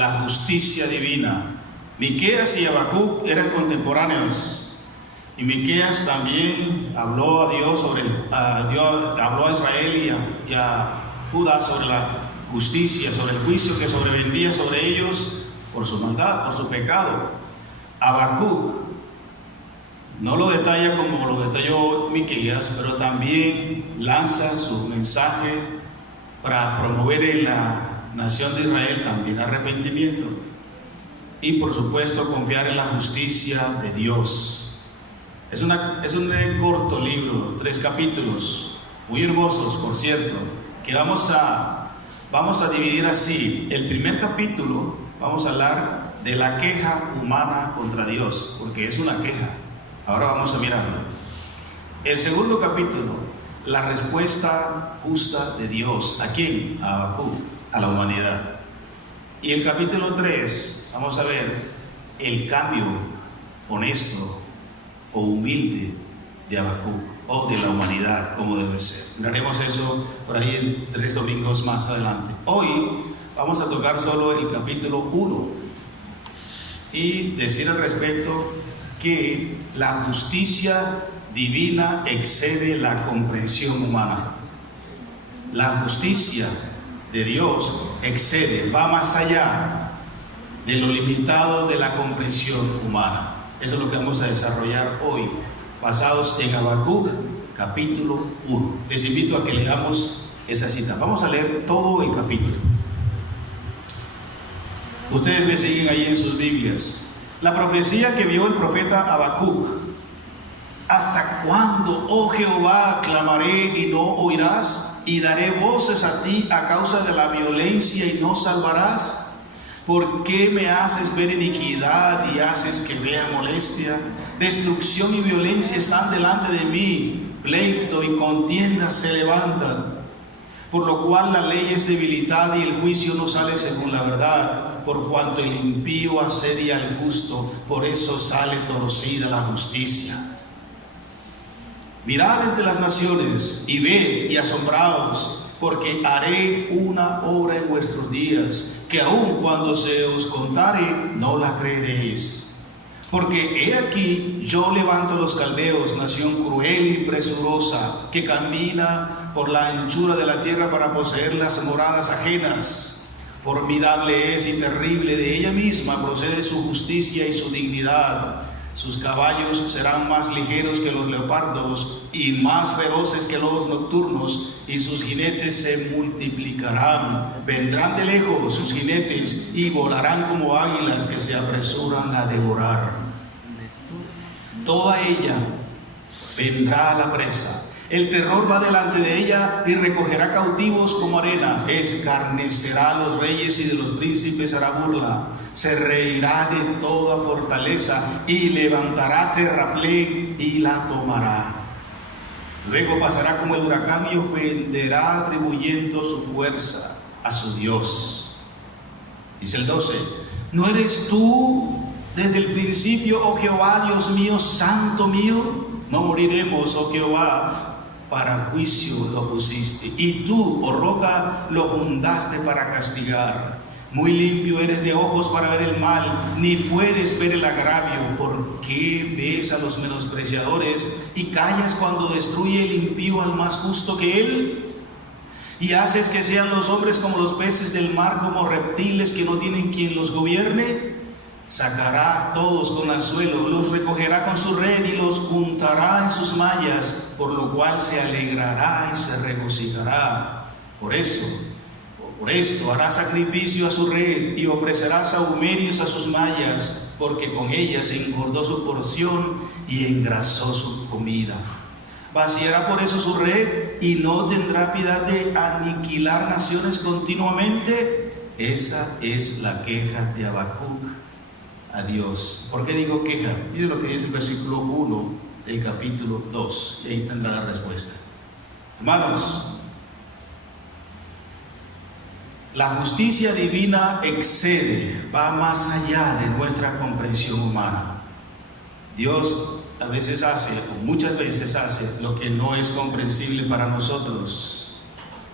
la justicia divina. Miqueas y Habacuc eran contemporáneos, y Miqueas también habló a Dios habló a Israel y a Judá sobre la justicia, sobre el juicio que sobrevendría sobre ellos por su maldad, por su pecado. Habacuc no lo detalla como lo detalló Miqueas, pero también lanza su mensaje para promover en la nación de Israel también arrepentimiento y por supuesto confiar en la justicia de Dios. Es un corto libro, 3 capítulos, muy hermosos por cierto, que vamos a dividir así. El primer capítulo vamos a hablar de la queja humana contra Dios, porque es una queja. Ahora vamos a mirarlo. El segundo capítulo, la respuesta justa de Dios. ¿A quién? A Habacuc, a la humanidad. Y el capítulo 3, vamos a ver el cambio honesto o humilde de Habacuc o de la humanidad, como debe ser. Miraremos eso por ahí en 3 domingos más adelante. Hoy vamos a tocar solo el capítulo 1 y decir al respecto que la justicia divina excede la comprensión humana. La justicia de Dios excede, va más allá de lo limitado de la comprensión humana. Eso es lo que vamos a desarrollar hoy, basados en Habacuc, capítulo 1. Les invito a que leamos esa cita. Vamos a leer todo el capítulo. Ustedes me siguen ahí en sus Biblias. La profecía que vio el profeta Habacuc. ¿Hasta cuándo, oh Jehová, clamaré y no oirás? Y daré voces a ti a causa de la violencia y no salvarás. ¿Por qué me haces ver iniquidad y haces que vea molestia? Destrucción y violencia están delante de mí, pleito y contiendas se levantan. Por lo cual la ley es debilitada y el juicio no sale según la verdad. Por cuanto el impío asedia al justo, por eso sale torcida la justicia. Mirad entre las naciones y ved y asombraos, porque haré una obra en vuestros días, que aun cuando se os contare, no la creeréis. Porque he aquí, yo levanto a los caldeos, nación cruel y presurosa, que camina por la anchura de la tierra para poseer las moradas ajenas. Formidable es y terrible, de ella misma procede su justicia y su dignidad. Sus caballos serán más ligeros que los leopardos y más feroces que lobos nocturnos, y sus jinetes se multiplicarán. Vendrán de lejos sus jinetes y volarán como águilas que se apresuran a devorar. Toda ella vendrá a la presa. El terror va delante de ella y recogerá cautivos como arena. Escarnecerá a los reyes y de los príncipes hará burla. Se reirá de toda fortaleza y levantará terraplén y la tomará. Luego pasará como el huracán y ofenderá atribuyendo su fuerza a su Dios. Dice el 12: ¿no eres tú desde el principio, oh Jehová, Dios mío, santo mío? No moriremos, oh Jehová, para juicio lo pusiste, y tú, oh roca, lo fundaste para castigar. Muy limpio eres de ojos para ver el mal, ni puedes ver el agravio. ¿Por qué ves a los menospreciadores y callas cuando destruye el impío al más justo que él? Y haces que sean los hombres como los peces del mar, como reptiles que no tienen quien los gobierne. Sacará a todos con anzuelo, los recogerá con su red y los juntará en sus mallas, por lo cual se alegrará y se regocijará. Por esto hará sacrificio a su red y ofrecerá sahumerios a sus mallas, porque con ellas se engordó su porción y engrasó su comida. Vaciará por eso su red y no tendrá piedad de aniquilar naciones continuamente. Esa es la queja de Habacuc a Dios. ¿Por qué digo queja? Mire lo que dice el versículo 1 del capítulo 2, y ahí tendrá la respuesta. Hermanos, la justicia divina excede, va más allá de nuestra comprensión humana. Dios a veces hace, o muchas veces hace, lo que no es comprensible para nosotros.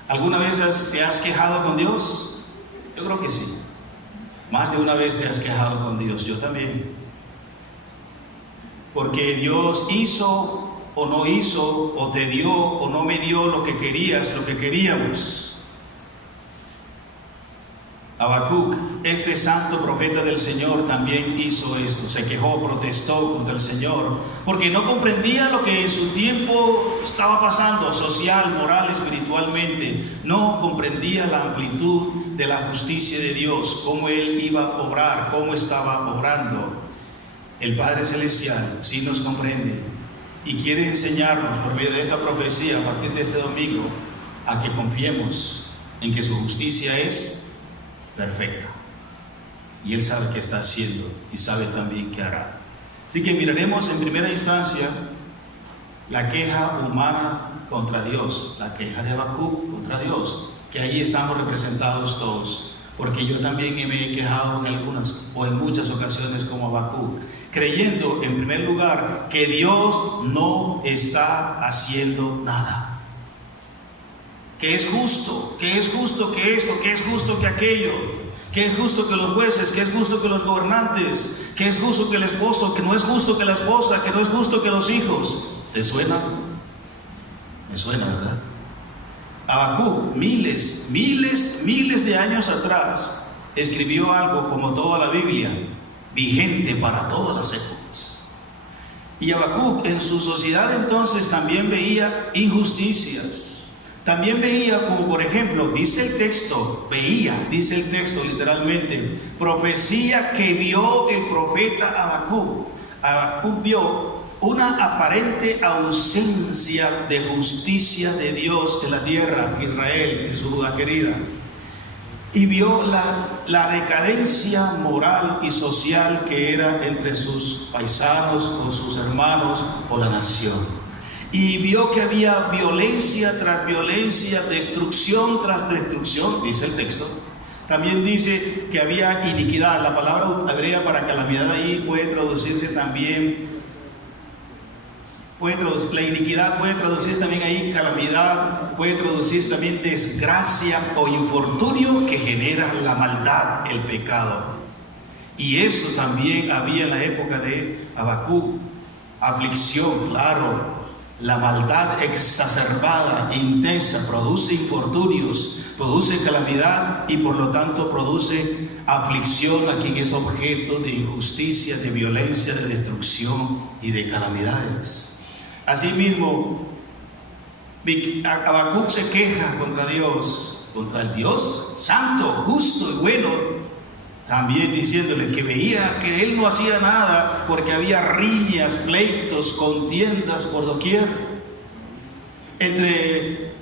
¿Alguna vez te has quejado con Dios? Yo creo que sí. Más de una vez te has quejado con Dios, yo también. Porque Dios hizo o no hizo, o te dio o no me dio lo que querías, lo que queríamos. Habacuc, este santo profeta del Señor, también hizo esto. Se quejó, protestó contra el Señor, porque no comprendía lo que en su tiempo estaba pasando, social, moral, espiritualmente. No comprendía la amplitud de la justicia de Dios, cómo Él iba a obrar, cómo estaba obrando. El Padre Celestial sí nos comprende y quiere enseñarnos por medio de esta profecía, a partir de este domingo, a que confiemos en que su justicia es perfecta, y Él sabe qué está haciendo y sabe también qué hará. Así que miraremos en primera instancia la queja humana contra Dios, la queja de Habacuc contra Dios, que ahí estamos representados todos, porque yo también me he quejado en algunas o en muchas ocasiones como Habacuc, creyendo en primer lugar que Dios no está haciendo nada, que es justo que esto, que es justo que aquello, que es justo que los jueces, que es justo que los gobernantes, que es justo que el esposo, que no es justo que la esposa, que no es justo que los hijos. ¿Te suena? Me suena, ¿verdad? Habacuc, miles de años atrás, escribió algo como toda la Biblia, vigente para todas las épocas. Y Habacuc en su sociedad entonces también veía injusticias. También veía, como por ejemplo, dice el texto literalmente, profecía que vio el profeta Habacuc. Habacuc vio una aparente ausencia de justicia de Dios en la tierra, Israel, en su Judá querida. Y vio la decadencia moral y social que era entre sus paisanos o sus hermanos o la nación. Y vio que había violencia tras violencia, destrucción tras destrucción, dice el texto. También dice que había iniquidad. La palabra hebrea para calamidad ahí puede traducirse también, la iniquidad puede traducirse también ahí calamidad, puede traducirse también desgracia o infortunio que genera la maldad, el pecado. Y esto también había en la época de Habacuc, aflicción, claro. La maldad exacerbada, intensa, produce infortunios, produce calamidad y por lo tanto produce aflicción a quien es objeto de injusticia, de violencia, de destrucción y de calamidades. Asimismo, Habacuc se queja contra Dios, contra el Dios santo, justo y bueno, también diciéndole que veía que él no hacía nada porque había riñas, pleitos, contiendas por doquier. Entre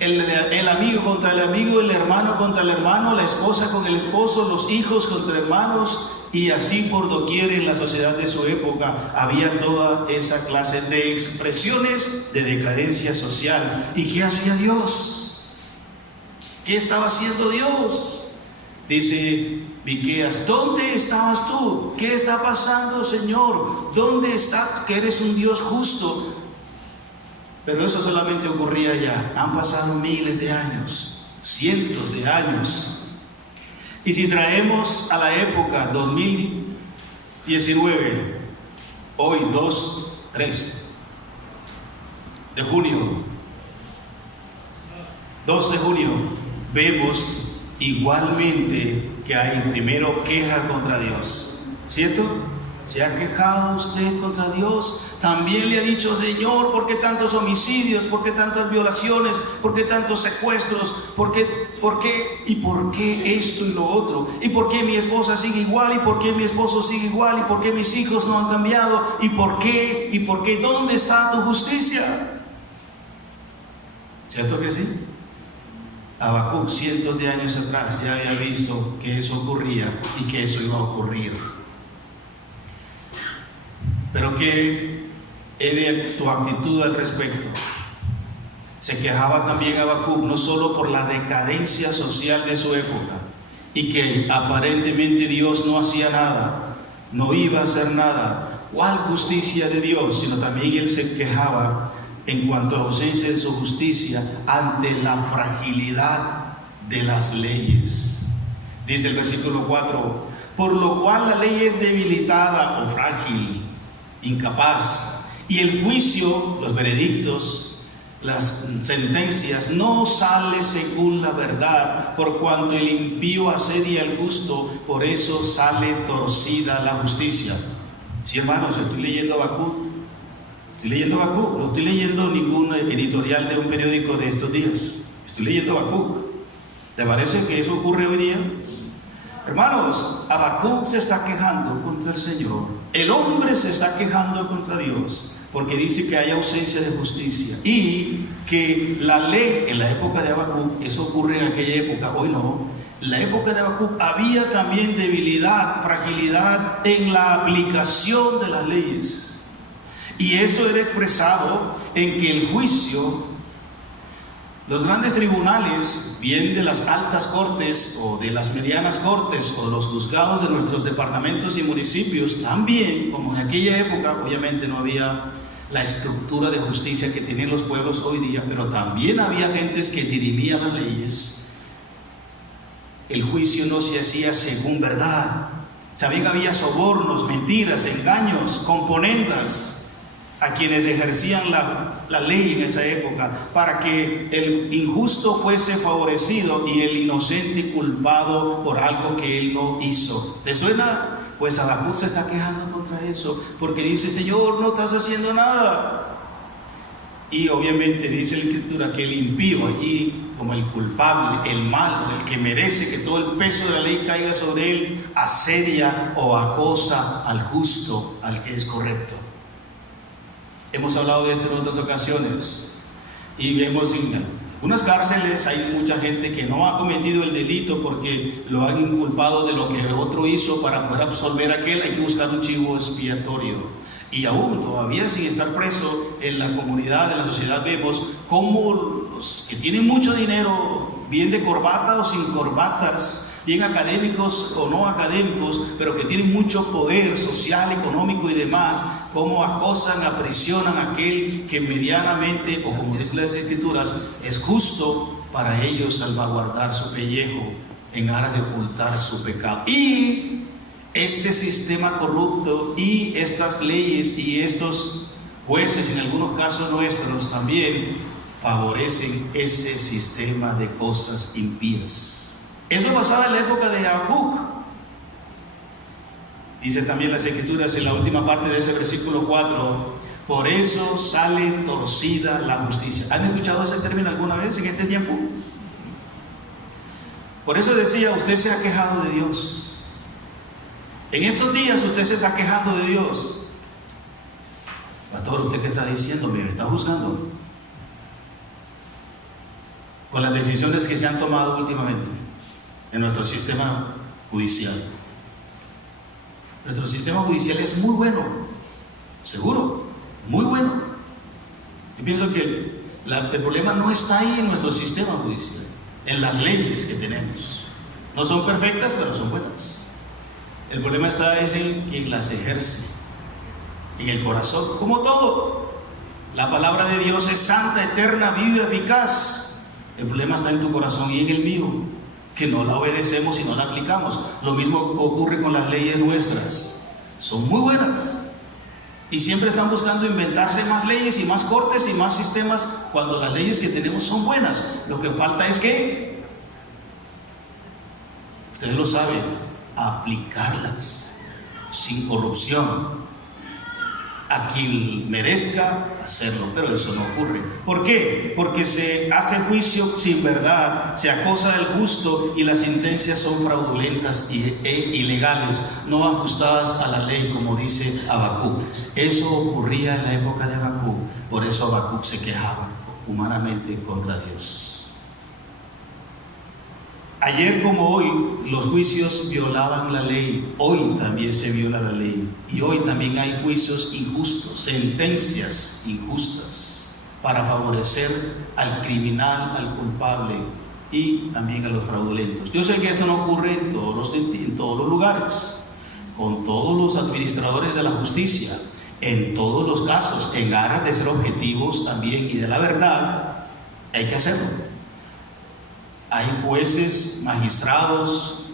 el amigo contra el amigo, el hermano contra el hermano, la esposa con el esposo, los hijos contra hermanos, y así por doquier en la sociedad de su época había toda esa clase de expresiones de decadencia social. ¿Y qué hacía Dios? ¿Qué estaba haciendo Dios? Dice Miqueas, ¿dónde estabas tú? ¿Qué está pasando, Señor? ¿Dónde está? Que eres un Dios justo. Pero eso solamente ocurría ya. Han pasado miles de años, cientos de años. Y si traemos a la época 2019, hoy 3 de junio, 2 de junio, vemos igualmente que hay primero queja contra Dios, ¿cierto? ¿Se ha quejado usted contra Dios? También le ha dicho, Señor, ¿por qué tantos homicidios? ¿Por qué tantas violaciones? ¿Por qué tantos secuestros? ¿Por qué esto y lo otro? ¿Y por qué mi esposa sigue igual? ¿Y por qué mi esposo sigue igual? ¿Y por qué mis hijos no han cambiado? ¿Y por qué? ¿Y por qué? ¿Dónde está tu justicia? ¿Cierto que sí? Habacuc cientos de años atrás ya había visto que eso ocurría y que eso iba a ocurrir. Pero ¿qué es de tu actitud al respecto? Se quejaba también Habacuc no solo por la decadencia social de su época y que aparentemente Dios no hacía nada, no iba a hacer nada, ¿cuál justicia de Dios? Sino también él se quejaba en cuanto a la ausencia de su justicia ante la fragilidad de las leyes. Dice el versículo 4, por lo cual la ley es debilitada o frágil, incapaz, y el juicio, los veredictos, las sentencias, no sale según la verdad, por cuanto el impío asedia al justo, por eso sale torcida la justicia. Sí, hermanos, estoy leyendo Habacuc. No estoy leyendo ningún editorial de un periódico de estos días. Estoy leyendo Habacuc. ¿Te parece que eso ocurre hoy día? Hermanos, Habacuc se está quejando contra el Señor. El hombre se está quejando contra Dios, porque dice que hay ausencia de justicia y que la ley en la época de Habacuc, eso ocurre en aquella época, hoy no. En la época de Habacuc había también debilidad, fragilidad en la aplicación de las leyes. Y eso era expresado en que el juicio, los grandes tribunales, bien de las altas cortes o de las medianas cortes o los juzgados de nuestros departamentos y municipios, también, como en aquella época, obviamente no había la estructura de justicia que tienen los pueblos hoy día, pero también había gentes que dirimían las leyes. El juicio no se hacía según verdad. También había sobornos, mentiras, engaños, componendas a quienes ejercían la ley en esa época, para que el injusto fuese favorecido y el inocente culpado por algo que él no hizo. ¿Te suena? Pues Habacuc se está quejando contra eso, porque dice: Señor, no estás haciendo nada. Y obviamente dice la Escritura que el impío allí, como el culpable, el malo, el que merece que todo el peso de la ley caiga sobre él, asedia o acosa al justo, al que es correcto. Hemos hablado de esto en otras ocasiones y vemos en algunas cárceles hay mucha gente que no ha cometido el delito porque lo han inculpado de lo que el otro hizo. Para poder absolver a aquel hay que buscar un chivo expiatorio, y aún todavía sin estar preso en la comunidad, en la sociedad, vemos cómo los que tienen mucho dinero, bien de corbata o sin corbatas, bien académicos o no académicos, pero que tienen mucho poder social, económico y demás, cómo acosan, aprisionan a aquel que medianamente, o como dicen las Escrituras, es justo para ellos salvaguardar su pellejo en aras de ocultar su pecado. Y este sistema corrupto y estas leyes y estos jueces, en algunos casos nuestros, también favorecen ese sistema de cosas impías. Eso pasaba en la época de Habacuc. Dice también las Escrituras en la última parte de ese versículo 4: por eso sale torcida la justicia. ¿Han escuchado ese término alguna vez en este tiempo? Por eso decía, usted se ha quejado de Dios. En estos días usted se está quejando de Dios. Pastor, ¿usted qué está diciendo? ¿Me está juzgando? Con las decisiones que se han tomado últimamente en nuestro sistema judicial. Nuestro sistema judicial es muy bueno, seguro, muy bueno. Yo pienso que el problema no está ahí en nuestro sistema judicial, en las leyes que tenemos. No son perfectas, pero son buenas. El problema está en quien las ejerce, en el corazón, como todo. La palabra de Dios es santa, eterna, viva, eficaz. El problema está en tu corazón y en el mío, que no la obedecemos y no la aplicamos. Lo mismo ocurre con las leyes nuestras. Son muy buenas y siempre están buscando inventarse más leyes y más cortes y más sistemas, cuando las leyes que tenemos son buenas. Lo que falta es que, ustedes lo saben, aplicarlas sin corrupción a quien merezca hacerlo, pero eso no ocurre. ¿Por qué? Porque se hace juicio sin verdad, se acosa al justo y las sentencias son fraudulentas e ilegales, no ajustadas a la ley, como dice Habacuc. Eso ocurría en la época de Habacuc, por eso Habacuc se quejaba humanamente contra Dios. Ayer como hoy, los juicios violaban la ley. Hoy también se viola la ley. Y hoy también hay juicios injustos, sentencias injustas, para favorecer al criminal, al culpable y también a los fraudulentos. Yo sé que esto no ocurre en todos los lugares, con todos los administradores de la justicia, en todos los casos, en aras de ser objetivos también y de la verdad, hay que hacerlo. Hay jueces, magistrados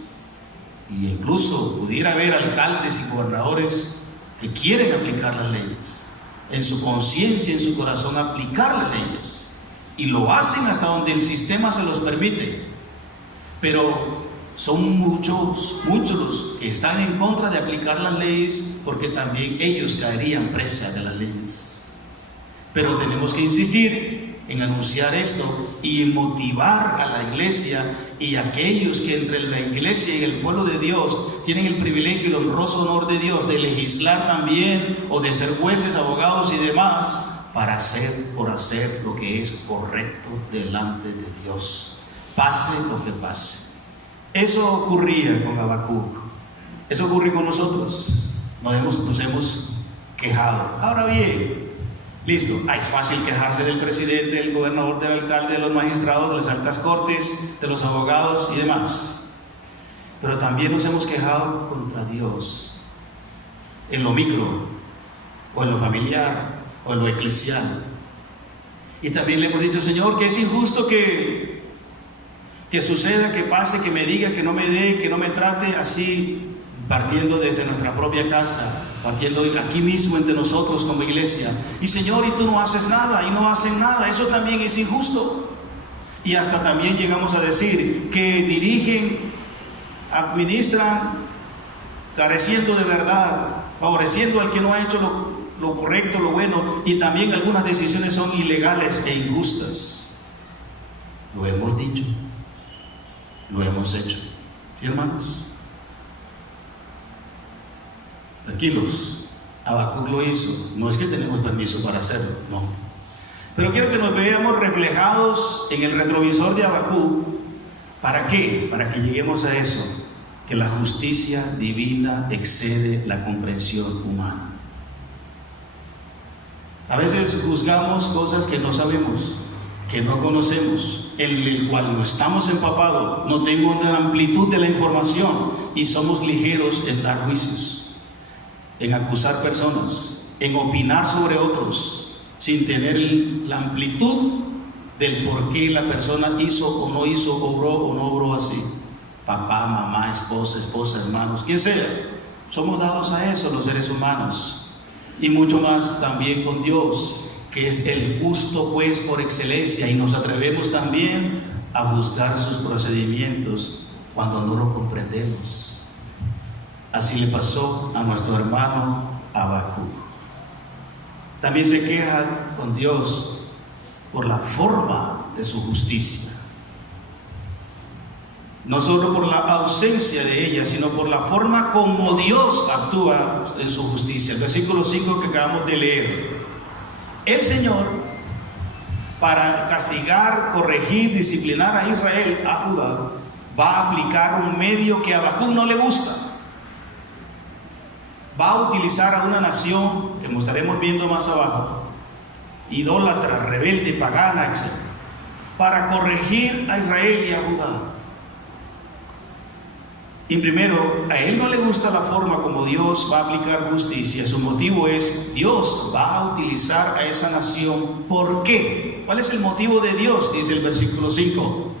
Y incluso pudiera haber alcaldes y gobernadores que quieren aplicar las leyes, en su conciencia, en su corazón, aplicar las leyes. Y lo hacen hasta donde el sistema se los permite. Pero son muchos los que están en contra de aplicar las leyes, porque también ellos caerían presa de las leyes. Pero tenemos que insistir en anunciar esto y en motivar a la iglesia y a aquellos que entre la iglesia y el pueblo de Dios tienen el privilegio y el honroso honor de Dios de legislar también, o de ser jueces, abogados y demás, para hacer lo que es correcto delante de Dios, pase lo que pase. Eso ocurría con Habacuc, eso ocurre con nosotros. Nos hemos quejado. Ahora bien, listo, es fácil quejarse del presidente, del gobernador, del alcalde, de los magistrados, de las altas cortes, de los abogados y demás. Pero también nos hemos quejado contra Dios, en lo micro, o en lo familiar, o en lo eclesial. Y también le hemos dicho: Señor, que es injusto que suceda, que pase, que me diga, que no me dé, que no me trate así, partiendo desde nuestra propia casa, partiendo aquí mismo entre nosotros como iglesia. Y Señor, y tú no haces nada, y no hacen nada, eso también es injusto. Y hasta también llegamos a decir que dirigen, administran, careciendo de verdad, favoreciendo al que no ha hecho lo correcto, lo bueno, y también algunas decisiones son ilegales e injustas. Lo hemos dicho, lo hemos hecho. ¿Sí, hermanos? Tranquilos, Habacuc lo hizo. No es que tenemos permiso para hacerlo, no. Pero quiero que nos veamos reflejados en el retrovisor de Habacuc. ¿Para qué? Para que lleguemos a eso, que la justicia divina excede la comprensión humana. A veces juzgamos cosas que no sabemos, que no conocemos, en el cual no estamos empapados, no tenemos la amplitud de la información y somos ligeros en dar juicios, en acusar personas, en opinar sobre otros, sin tener la amplitud del por qué la persona hizo o no hizo, obró o no obró así. Papá, mamá, esposa, hermanos, quien sea, somos dados a eso los seres humanos, y mucho más también con Dios, que es el justo juez por excelencia, y nos atrevemos también a juzgar sus procedimientos cuando no lo comprendemos. Así le pasó a nuestro hermano Habacuc. También se queja con Dios por la forma de su justicia, no solo por la ausencia de ella, sino por la forma como Dios actúa en su justicia. El versículo 5 que acabamos de leer: el Señor, para castigar, corregir, disciplinar a Israel, a Judá, va a aplicar un medio que a Habacuc no le gusta. Va a utilizar a una nación, que nos estaremos viendo más abajo, idólatra, rebelde, pagana, etc., para corregir a Israel y a Judá. Y primero, a él no le gusta la forma como Dios va a aplicar justicia. Su motivo es: Dios va a utilizar a esa nación. ¿Por qué? ¿Cuál es el motivo de Dios? Dice el versículo 5: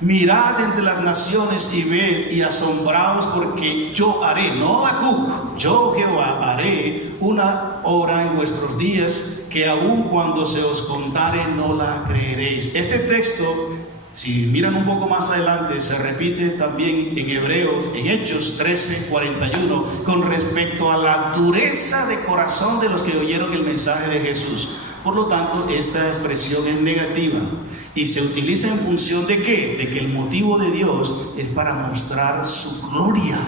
mirad entre las naciones y ved y asombraos, porque yo haré, no Habacuc, yo Jehová haré una obra en vuestros días, que aun cuando se os contare no la creeréis. Este texto, si miran un poco más adelante, se repite también en Hebreos, en Hechos 13:41, con respecto a la dureza de corazón de los que oyeron el mensaje de Jesús. Por lo tanto, esta expresión es negativa y se utiliza en función de ¿qué? De que el motivo de Dios es para mostrar su gloria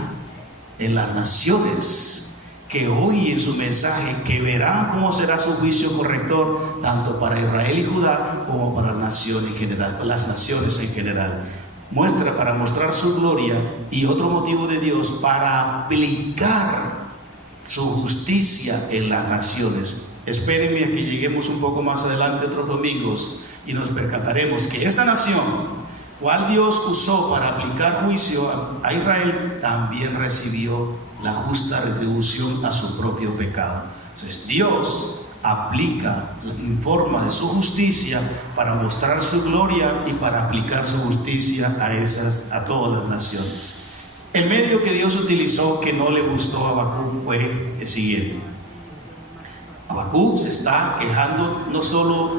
en las naciones, que oyen su mensaje, que verán cómo será su juicio corrector, tanto para Israel y Judá como para las naciones en general. Muestra para mostrar su gloria, y otro motivo de Dios para aplicar su justicia en las naciones. Espérenme a que lleguemos un poco más adelante, otros domingos, y nos percataremos que esta nación, cual Dios usó para aplicar juicio a Israel, también recibió la justa retribución a su propio pecado. Entonces Dios aplica en forma de su justicia para mostrar su gloria y para aplicar su justicia a todas las naciones. El medio que Dios utilizó que no le gustó a Habacuc fue el siguiente. Habacuc se está quejando no solo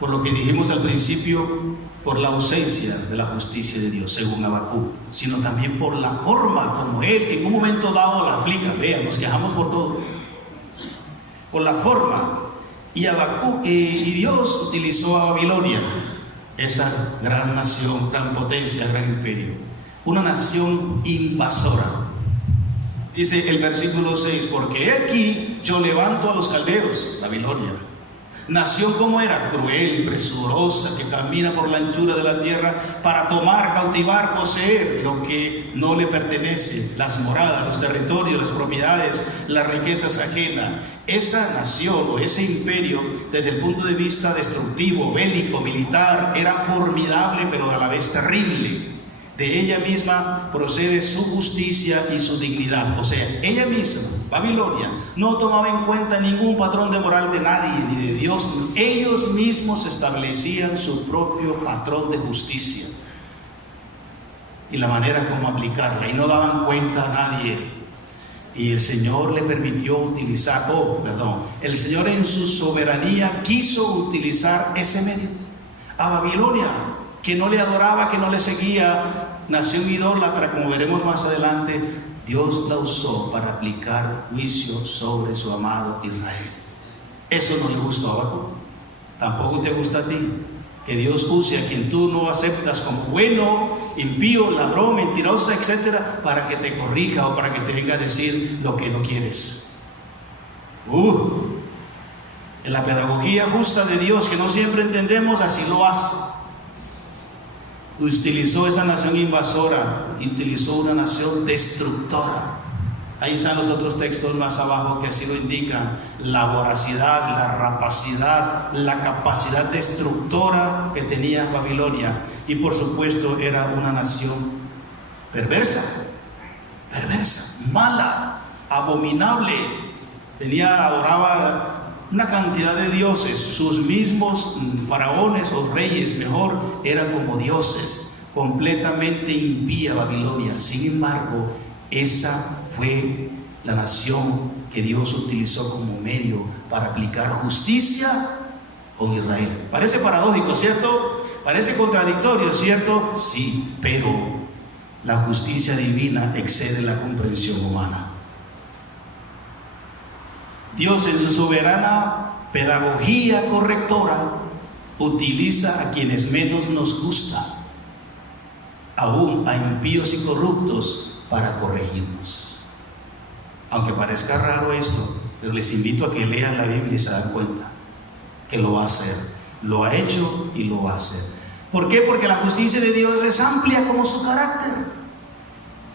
por lo que dijimos al principio, por la ausencia de la justicia de Dios, según Habacuc, sino también por la forma como él en un momento dado la aplica. Vean, nos quejamos por todo. Por la forma. Y Dios utilizó a Babilonia, esa gran nación, gran potencia, gran imperio, una nación invasora. Dice el versículo 6, porque he aquí yo levanto a los caldeos, Babilonia, nación como era, cruel, presurosa, que camina por la anchura de la tierra para tomar, cautivar, poseer lo que no le pertenece, las moradas, los territorios, las propiedades, las riquezas ajenas. Esa nación o ese imperio, desde el punto de vista destructivo, bélico, militar, era formidable pero a la vez terrible. De ella misma procede su justicia y su dignidad. O sea, ella misma, Babilonia, no tomaba en cuenta ningún patrón de moral de nadie ni de Dios. Ellos mismos establecían su propio patrón de justicia y la manera como aplicarla, y no daban cuenta a nadie. Y el Señor le permitió utilizar, el Señor en su soberanía quiso utilizar ese medio. A Babilonia, que no le adoraba, que no le seguía, nación idólatra, como veremos más adelante, Dios la usó para aplicar juicio sobre su amado Israel. Eso no le gustó a Habacuc. Tampoco te gusta a ti que Dios use a quien tú no aceptas como bueno, impío, ladrón, mentirosa, etcétera, para que te corrija o para que te venga a decir lo que no quieres. En la pedagogía justa de Dios, que no siempre entendemos, así lo hace. Utilizó esa nación invasora, utilizó una nación destructora. Ahí están los otros textos más abajo que así lo indican: la voracidad, la rapacidad, la capacidad destructora que tenía Babilonia. Y por supuesto era una nación perversa, mala, abominable. Adoraba una cantidad de dioses. Sus mismos faraones o reyes, mejor, eran como dioses. Completamente impía Babilonia. Sin embargo, esa fue la nación que Dios utilizó como medio para aplicar justicia con Israel. Parece paradójico, ¿cierto? Parece contradictorio, ¿cierto? Sí, pero la justicia divina excede la comprensión humana. Dios, en su soberana pedagogía correctora, utiliza a quienes menos nos gusta, aún a impíos y corruptos, para corregirnos. Aunque parezca raro esto, pero les invito a que lean la Biblia y se dan cuenta que lo va a hacer, lo ha hecho y lo va a hacer. ¿Por qué? Porque la justicia de Dios es amplia como su carácter.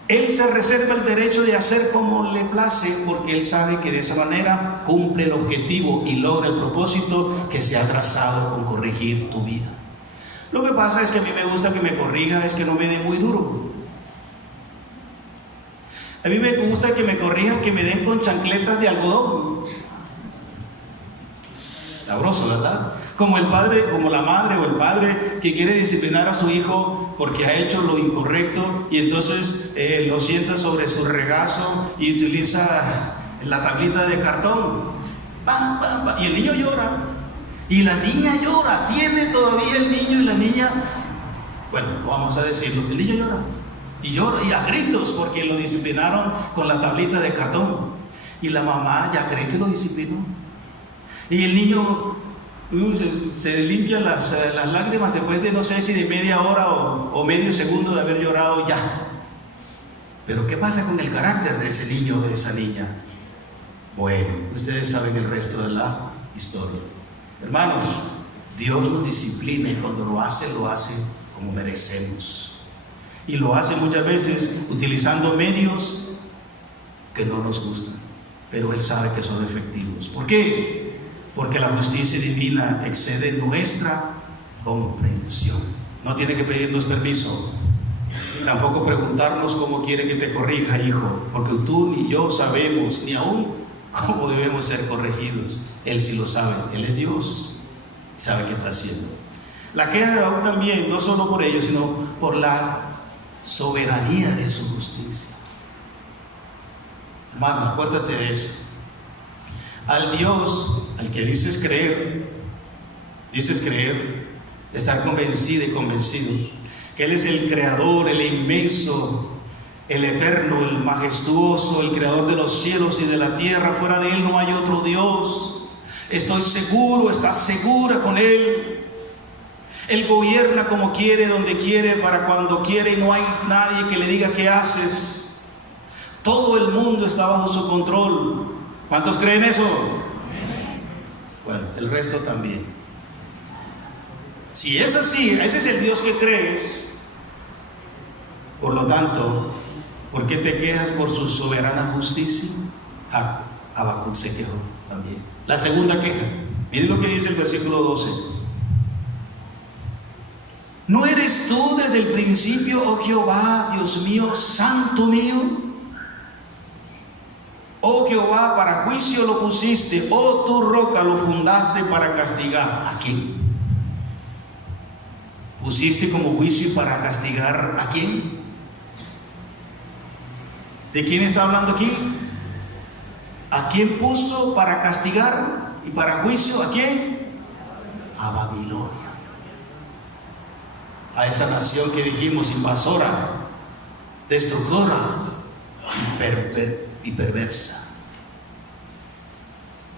Él se reserva el derecho de hacer como le place, porque Él sabe que de esa manera cumple el objetivo y logra el propósito que se ha trazado con corregir tu vida. Lo que pasa es que a mí me gusta que me corrija, es que no me dé muy duro. A mí me gusta que me corrijan, que me den con chancletas de algodón. Sabroso, ¿verdad? Como el padre, como la madre o el padre que quiere disciplinar a su hijo porque ha hecho lo incorrecto, y entonces lo sienta sobre su regazo y utiliza la tablita de cartón. ¡Pam, pam, pam! Y el niño llora. Y la niña llora. Tiene todavía el niño y la niña, bueno, vamos a decirlo, el niño llora. Y llora, y a gritos, porque lo disciplinaron con la tablita de cartón. Y la mamá ya cree que lo disciplinó. Y el niño se limpia las lágrimas después de, no sé si de media hora o medio segundo de haber llorado ya. Pero ¿qué pasa con el carácter de ese niño o de esa niña? Bueno, ustedes saben el resto de la historia. Hermanos, Dios nos disciplina, y cuando lo hace como merecemos. Y lo hace muchas veces utilizando medios que no nos gustan, pero Él sabe que son efectivos. ¿Por qué? Porque la justicia divina excede nuestra comprensión. No tiene que pedirnos permiso, tampoco preguntarnos cómo quiere que te corrija, hijo, porque tú ni yo sabemos ni aún cómo debemos ser corregidos. Él sí lo sabe. Él es Dios, sabe qué está haciendo. La queja de Habacuc también, no solo por ello, sino por la soberanía de su justicia. Hermano, acuérdate de eso. Al Dios al que dices creer, estar convencido y convencido que Él es el creador, el inmenso, el eterno, el majestuoso, el creador de los cielos y de la tierra. Fuera de Él no hay otro Dios. Estoy seguro, estás segura con Él. Él gobierna como quiere, donde quiere, para cuando quiere, y no hay nadie que le diga qué haces. Todo el mundo está bajo su control. ¿Cuántos creen eso? Bueno, el resto también. Si es así, ese es el Dios que crees. Por lo tanto, ¿por qué te quejas por su soberana justicia? Habacuc se quejó también. La segunda queja. Miren lo que dice el versículo 12. ¿No eres tú desde el principio, oh Jehová, Dios mío, santo mío? Oh Jehová, para juicio lo pusiste, oh tu roca lo fundaste para castigar. ¿A quién? ¿Pusiste como juicio para castigar a quién? ¿De quién está hablando aquí? ¿A quién puso para castigar y para juicio? ¿A quién? A Babilonia. A esa nación que dijimos invasora, destructora y perversa.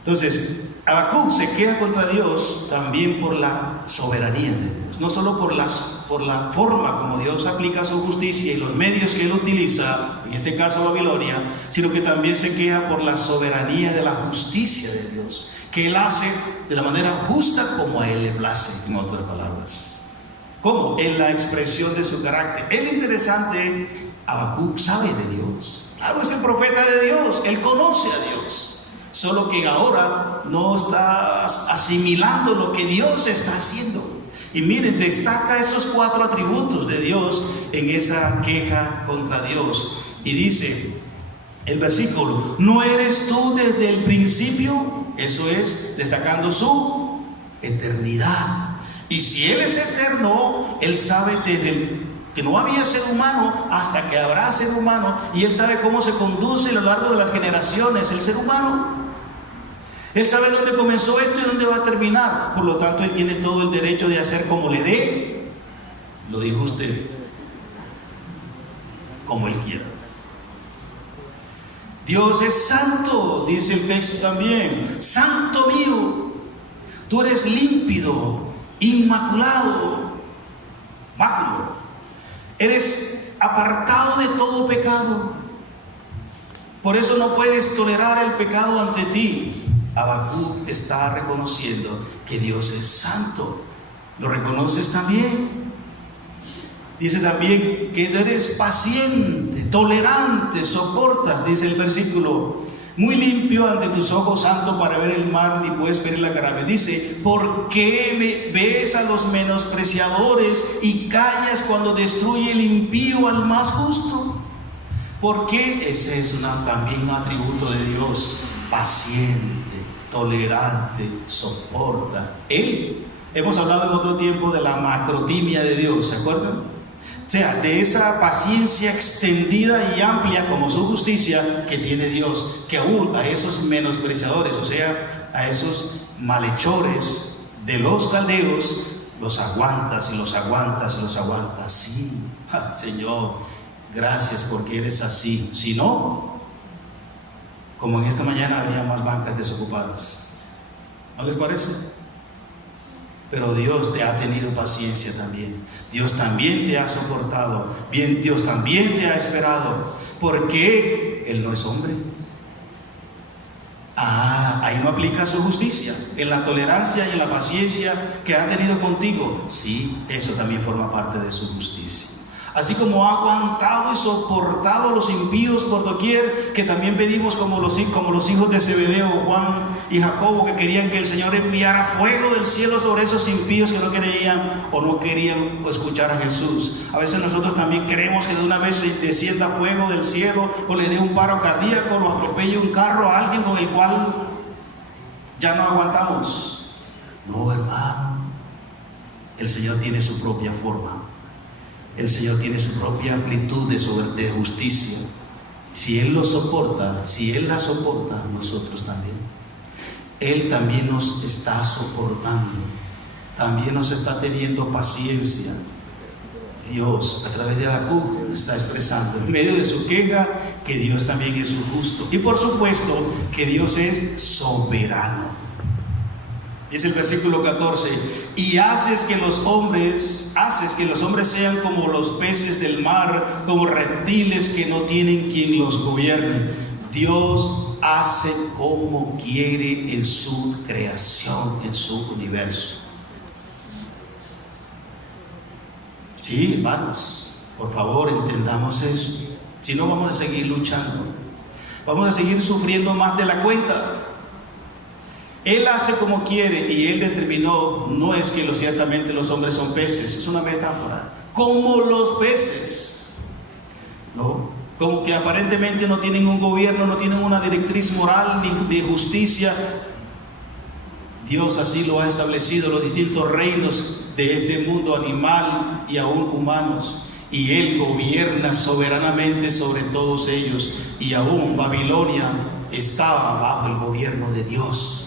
Entonces, Habacuc se queja contra Dios también por la soberanía de Dios, no solo por la forma como Dios aplica su justicia y los medios que Él utiliza, en este caso Babilonia, sino que también se queja por la soberanía de la justicia de Dios, que Él hace de la manera justa como a Él le place, en otras palabras. ¿Cómo? En la expresión de su carácter. Es interesante, Habacuc sabe de Dios. Claro, es el profeta de Dios, él conoce a Dios. Solo que ahora no está asimilando lo que Dios está haciendo. Y miren, destaca estos 4 atributos de Dios en esa queja contra Dios. Y dice el versículo: ¿no eres tú desde el principio? Eso es, destacando su eternidad. Y si Él es eterno, Él sabe desde que no había ser humano hasta que habrá ser humano, y Él sabe cómo se conduce a lo largo de las generaciones el ser humano. Él sabe dónde comenzó esto y dónde va a terminar. Por lo tanto, Él tiene todo el derecho de hacer como le dé. Lo dijo usted, como Él quiera. Dios es santo, dice el texto también. Santo mío, tú eres límpido, inmaculado, máculo. Eres apartado de todo pecado. Por eso no puedes tolerar el pecado ante ti. Habacuc está reconociendo que Dios es santo. ¿Lo reconoces también? Dice también que eres paciente, tolerante, soportas, dice el versículo. Muy limpio ante tus ojos, santo para ver el mal, ni puedes ver la grave. Dice: ¿por qué ves a los menospreciadores y callas cuando destruye el impío al más justo? ¿Por qué? Ese es también un atributo de Dios. Paciente, tolerante, soporta. Hemos hablado en otro tiempo de la macrotimia de Dios, ¿se acuerdan? O sea, de esa paciencia extendida y amplia como su justicia que tiene Dios, que aún a esos menospreciadores, o sea, a esos malhechores de los caldeos, los aguantas y los aguantas y los aguantas. Sí, Señor, gracias porque eres así. Si no, como en esta mañana habría más bancas desocupadas. ¿No les parece? Pero Dios te ha tenido paciencia también. Dios también te ha soportado. Bien, Dios también te ha esperado. ¿Por qué? Él no es hombre. Ahí no aplica su justicia. En la tolerancia y en la paciencia que ha tenido contigo. Sí, eso también forma parte de su justicia. Así como ha aguantado y soportado a los impíos por doquier, que también pedimos como los hijos de Zebedeo, Juan y Jacobo, que querían que el Señor enviara fuego del cielo sobre esos impíos que no creían o no querían escuchar a Jesús. A veces nosotros también queremos que de una vez descienda fuego del cielo, o le dé un paro cardíaco, o atropelle un carro a alguien con el cual ya no aguantamos. No, hermano, el Señor tiene su propia forma. el Señor tiene su propia amplitud de justicia. Si Él lo soporta, si Él la soporta, nosotros también. Él también nos está soportando, también nos está teniendo paciencia. Dios, a través de Habacuc, está expresando en medio de su queja que Dios también es justo. Y por supuesto que Dios es soberano. Dice el versículo 14: y haces que los hombres sean como los peces del mar, como reptiles que no tienen quien los gobierne. Dios hace como quiere en su creación, en su universo. Sí, hermanos, por favor, entendamos eso. Si no, vamos a seguir luchando, vamos a seguir sufriendo más de la cuenta. Él hace como quiere, y Él determinó, no es que ciertamente los hombres son peces, es una metáfora, como los peces, ¿no? Como que aparentemente no tienen un gobierno, no tienen una directriz moral ni de justicia. Dios así lo ha establecido, los distintos reinos de este mundo animal y aún humanos, y Él gobierna soberanamente sobre todos ellos, y aún Babilonia estaba bajo el gobierno de Dios.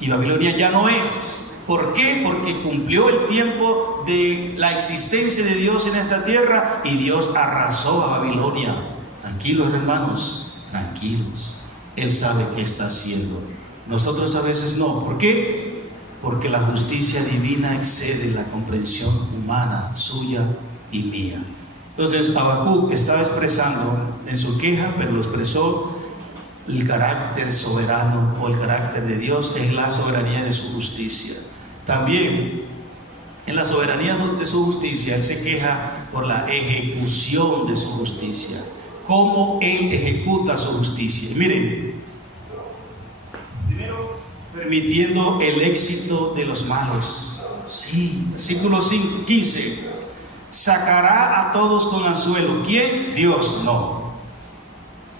Y Babilonia ya no es. ¿Por qué? Porque cumplió el tiempo de la existencia de Dios en esta tierra y Dios arrasó a Babilonia. Tranquilos, hermanos, tranquilos. Él sabe qué está haciendo. Nosotros a veces no. ¿Por qué? Porque la justicia divina excede la comprensión humana, suya y mía. Entonces Habacuc estaba expresando en su queja, pero lo expresó el carácter soberano o el carácter de Dios, es la soberanía de su justicia. También en la soberanía de su justicia, Él se queja por la ejecución de su justicia, cómo Él ejecuta su justicia. Y miren, primero, permitiendo el éxito de los malos. Sí, versículo 15: sacará a todos con anzuelo. ¿Quién? Dios. No.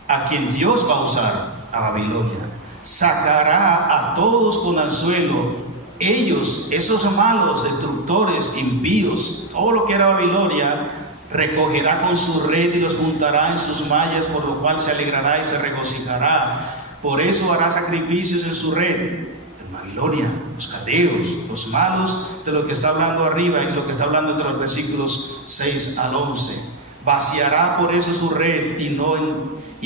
A quien Dios va a usar, a Babilonia. Sacará a todos con anzuelo. Ellos, esos malos, destructores, impíos, todo lo que era Babilonia, recogerá con su red y los juntará en sus mallas, por lo cual se alegrará y se regocijará. Por eso hará sacrificios en su red. En Babilonia, los caldeos, los malos, de lo que está hablando arriba y lo que está hablando entre los versículos 6 al 11. Vaciará por eso su red y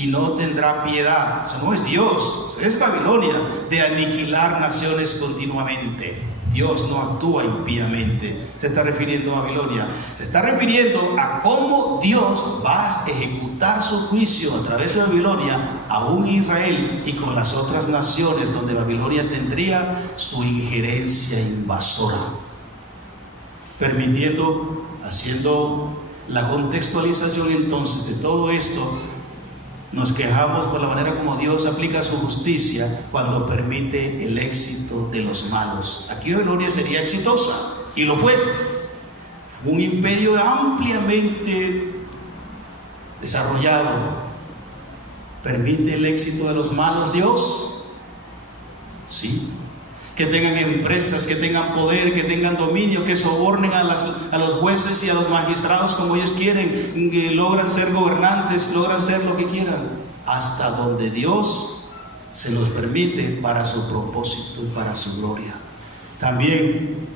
no tendrá piedad. O sea, no es Dios, es Babilonia, de aniquilar naciones continuamente. Dios no actúa impíamente. Se está refiriendo a Babilonia. Se está refiriendo a cómo Dios va a ejecutar su juicio a través de Babilonia, aún Israel y con las otras naciones donde Babilonia tendría su injerencia invasora. Permitiendo, haciendo la contextualización entonces de todo esto, nos quejamos por la manera como Dios aplica su justicia cuando permite el éxito de los malos. Aquí Babilonia sería exitosa, y lo fue. Un imperio ampliamente desarrollado. ¿Permite el éxito de los malos Dios? Sí. Que tengan empresas, que tengan poder, que tengan dominio, que sobornen a los jueces y a los magistrados como ellos quieren, que logran ser gobernantes, logran ser lo que quieran, hasta donde Dios se los permite para su propósito y para su gloria. También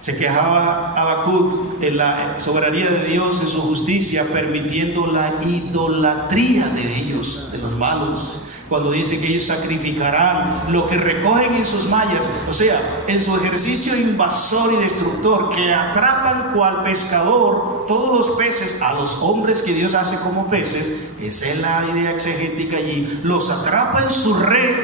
se quejaba Habacuc en la soberanía de Dios, en su justicia, permitiendo la idolatría de ellos, de los malos. Cuando dice que ellos sacrificarán lo que recogen en sus mallas, o sea, en su ejercicio invasor y destructor, que atrapan cual pescador todos los peces, a los hombres que Dios hace como peces. Esa es la idea exegética allí. Los atrapa en su red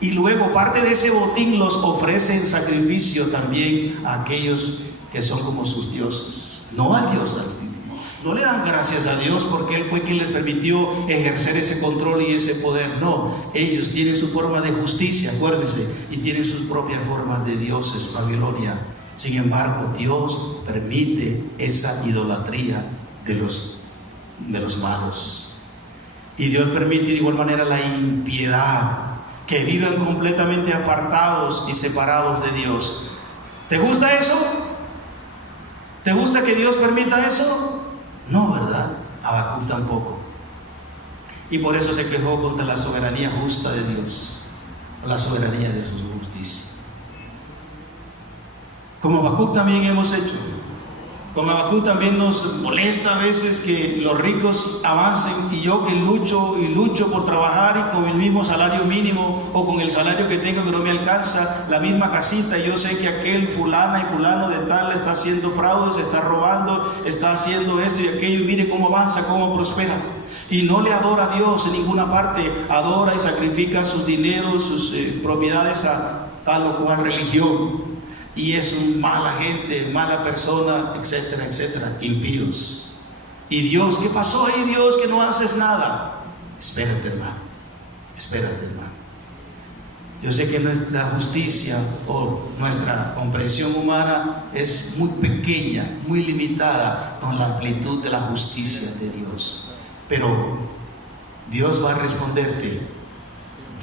y luego parte de ese botín los ofrece en sacrificio también a aquellos que son como sus dioses, no al Dios altísimo. No le dan gracias a Dios porque Él fue quien les permitió ejercer ese control y ese poder. No, ellos tienen su forma de justicia, acuérdense, y tienen sus propias formas de dioses, Babilonia. Sin embargo, Dios permite esa idolatría de los malos. Y Dios permite de igual manera la impiedad, que vivan completamente apartados y separados de Dios. ¿Te gusta eso? ¿Te gusta que Dios permita eso? No, ¿verdad? Habacuc tampoco. Y por eso se quejó contra la soberanía justa de Dios, la soberanía de su justicia. Como Habacuc también hemos hecho. Como Habacuc también nos molesta a veces que los ricos avancen y yo que lucho por trabajar y con el mismo salario mínimo o con el salario que tengo que no me alcanza, la misma casita, y yo sé que aquel fulana y fulano de tal está haciendo fraudes, está robando, está haciendo esto y aquello, y mire cómo avanza, cómo prospera. Y no le adora a Dios en ninguna parte, adora y sacrifica sus dineros, sus propiedades a tal o cual religión. Y es una mala gente, mala persona, etcétera, etcétera, impíos. Y Dios, ¿qué pasó ahí, Dios, que no haces nada? Espérate, hermano, espérate, hermano. Yo sé que nuestra justicia o nuestra comprensión humana es muy pequeña, muy limitada con la amplitud de la justicia de Dios. Pero Dios va a responderte.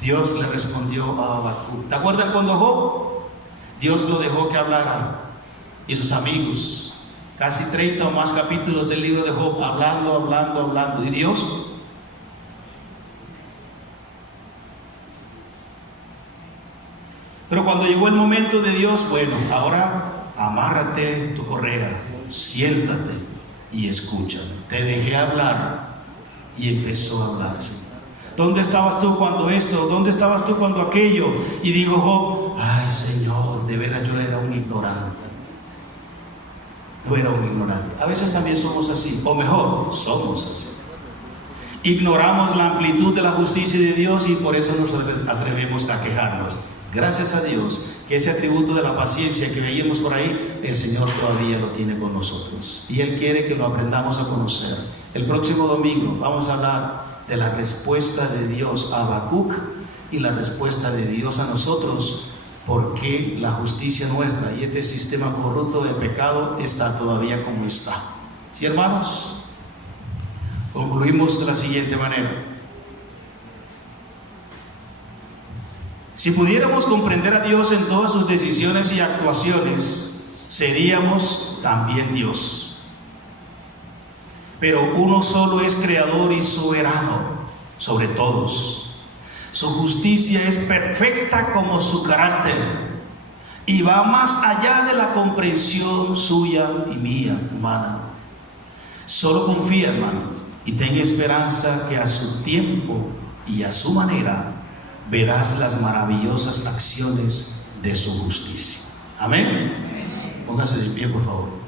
Dios le respondió a Habacuc. ¿Te acuerdas cuando Job? Dios lo dejó que hablara, y sus amigos, casi 30 o más capítulos del libro de Job, hablando, y Dios, pero cuando llegó el momento de Dios, bueno, ahora amárrate tu correa, siéntate y escucha. Te dejé hablar, y empezó a hablarse. ¿Dónde estabas tú cuando esto? ¿Dónde estabas tú cuando aquello? Y dijo Job, ay Señor, de veras yo era un ignorante. No era un ignorante. A veces también somos así, o mejor, somos así. Ignoramos la amplitud de la justicia de Dios y por eso nos atrevemos a quejarnos. Gracias a Dios que ese atributo de la paciencia que veíamos por ahí, el Señor todavía lo tiene con nosotros. Y Él quiere que lo aprendamos a conocer. El próximo domingo vamos a hablar de la respuesta de Dios a Habacuc y la respuesta de Dios a nosotros, porque la justicia nuestra y este sistema corrupto de pecado está todavía como está. ¿Sí, hermanos? Concluimos de la siguiente manera. Si pudiéramos comprender a Dios en todas sus decisiones y actuaciones, seríamos también Dios. Pero uno solo es creador y soberano sobre todos. Su justicia es perfecta como su carácter y va más allá de la comprensión suya y mía, humana. Solo confía, hermano, y ten esperanza que a su tiempo y a su manera verás las maravillosas acciones de su justicia. Amén. Póngase de pie, por favor.